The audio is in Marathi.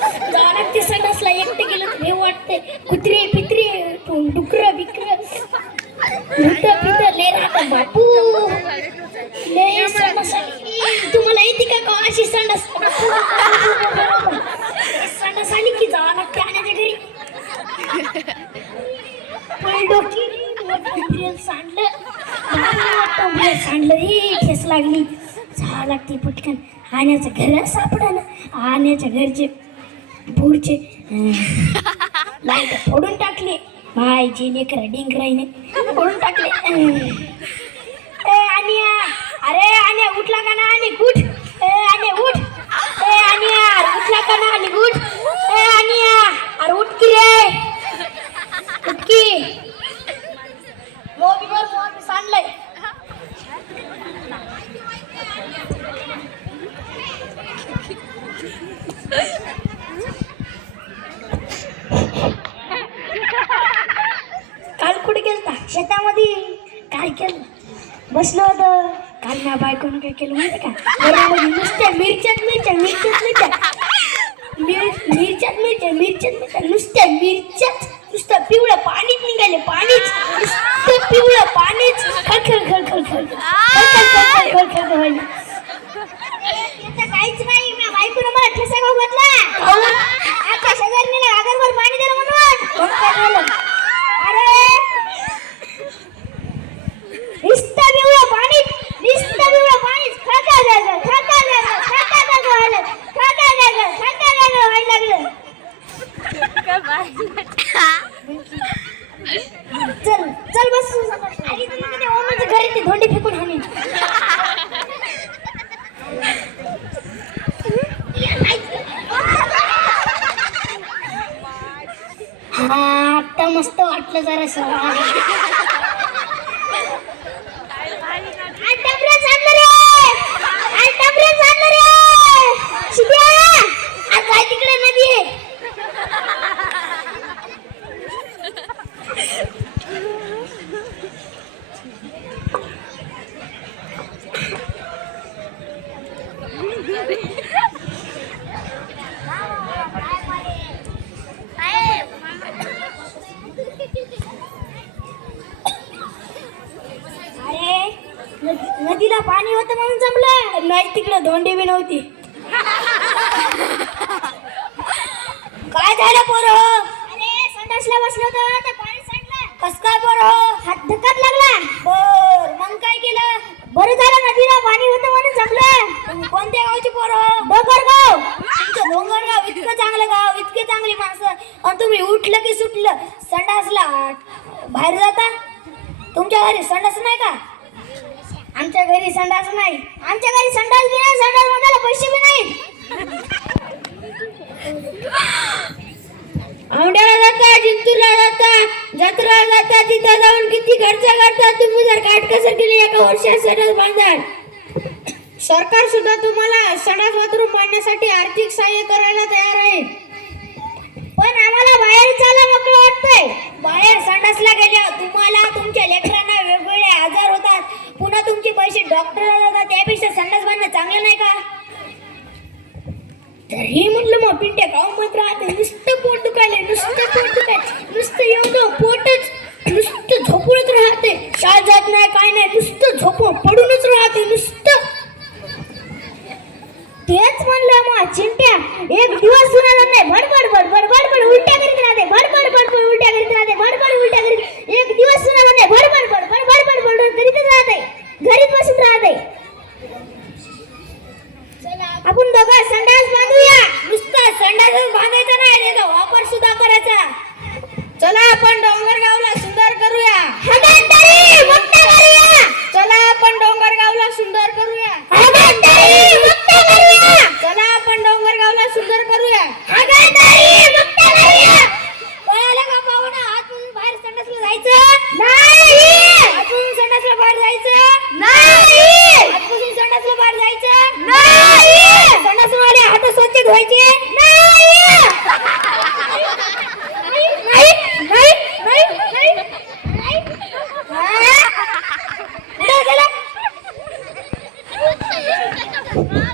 जाणार ते संडासला एकटे गेलं तर भेव वाटते. कुत्रे पित्रे डुकर बिकर भूत पित ले राहता बापू ले संडास. तुम्हाला येते का अशी संडास? संडास आली की जावं लागते आण्याच्या घरी. डोकी सांडलं सांडलं रे ठेस लागली. जावं लागते पटकन आण्याचं घर सापडा ना. आण्याच्या घरचे पुढचे लाईट फोडून टाकले. भाई जे लेकर डिंगराईने फोडून टाकले. आनिया अरे आनिया उठला का ना? आणि गुठ आनिया उठ. आनिया उठला का ना? आणि गुठ. आनिया अरे उठ की रे उठ की. मोबी सांडलंय. काल कुठे गेलता? शेतामध्ये. काय केलं? बसलो होतं. काल माझ्या बायकोनं काय केलं माहिती का? घरामध्ये नुसत्या मिरच्यात मिरच्या नुसत्या मिरच्यात नुसतं पिवळं पाणीच निघाले. पाणीच नुसतं पिवळं पाणीच. काहीच नाही. माझ्या बायकोनं मला ठसा गाव घातला. आता शेजारीला आगरवर पाणी दिलं म्हणून. अरे नुसतं पिवळं पाणी चल चल बस. आई तुम्ही कधी ओमच्या घरी ते धोंडी फेकून हाणी. हा आता मस्त वाटलं जरा. तिकडे नदी आहे. नदीला पाणी होतं म्हणून जमलं नाही. तिकडे धोंडी बी नव्हती. काय झालं पोरं? अरे संडासला बसलो होतो तर पाणी सांडलं. कस काय पोरं? हात धक्कात लागला. बर मग काय केलं? बरं झालं नदीला पाणी होतं म्हणून जमलं. कोणत्या गावची पोरं? डोंगरगाव. तुमचं डोंगरगाव इतकं चांगलं गाव, इतके चांगली माणसं, आणि तुम्ही उठलं की सुटलं संडासला बाहेर जाता. तुमच्या घरी संडास नाही का? आमच्या घरी संडास नाही. आमच्या घरी संडास बी नाही. संडास बांधायला पैसे बी नाहीत. औंढ्याला जाता, जिंतूरला जाता, जत्रा जाता, तिथं जाऊन किती खर्च करता तुम्ही जर काटकसर केली एका वर्षात संडास बांधाल. सरकार सुद्धा तुम्हाला संडास बाथरूम बांधण्यासाठी आर्थिक सहाय्य करायला तयार आहे. पण आम्हाला बाहेर चाला मोकळं वाटतंय. बाहेर संडासला गेल्यावर तुम्हाला तुमच्या लेकरांना वेगवेगळे आजार होतात. पुन्हा तुमचे पैसे डॉक्टरला जातात. त्यापेक्षा संडास बांधणं चांगलं नाही का? तरी म्हटलं मग पिंट्या गाव मध्ये राहते. नुसतं पोट दुखायले. नुसतं एवढं पोटच नुसतं झोपूनच राहते. शाळेत जात नाही काय नाही. नुसतं झोपून पडूनच राहते नुसतं. तेच म्हणलं मग चिंट्या एक दिवस सुनाला नाही. बडबड उलट्या करीत राहते. बडबड उलट्या करीत राहते. एक दिवस सुनाला नाही. बडबड करीतच राहते. घरीच बसून राहते. आपण दोघं संडास बांधूया. नुसतं संडास बांधायचा नाही, त्याचा वापर सुद्धा करायचा. चला आपण डोंगरगावला सुंदर करूया.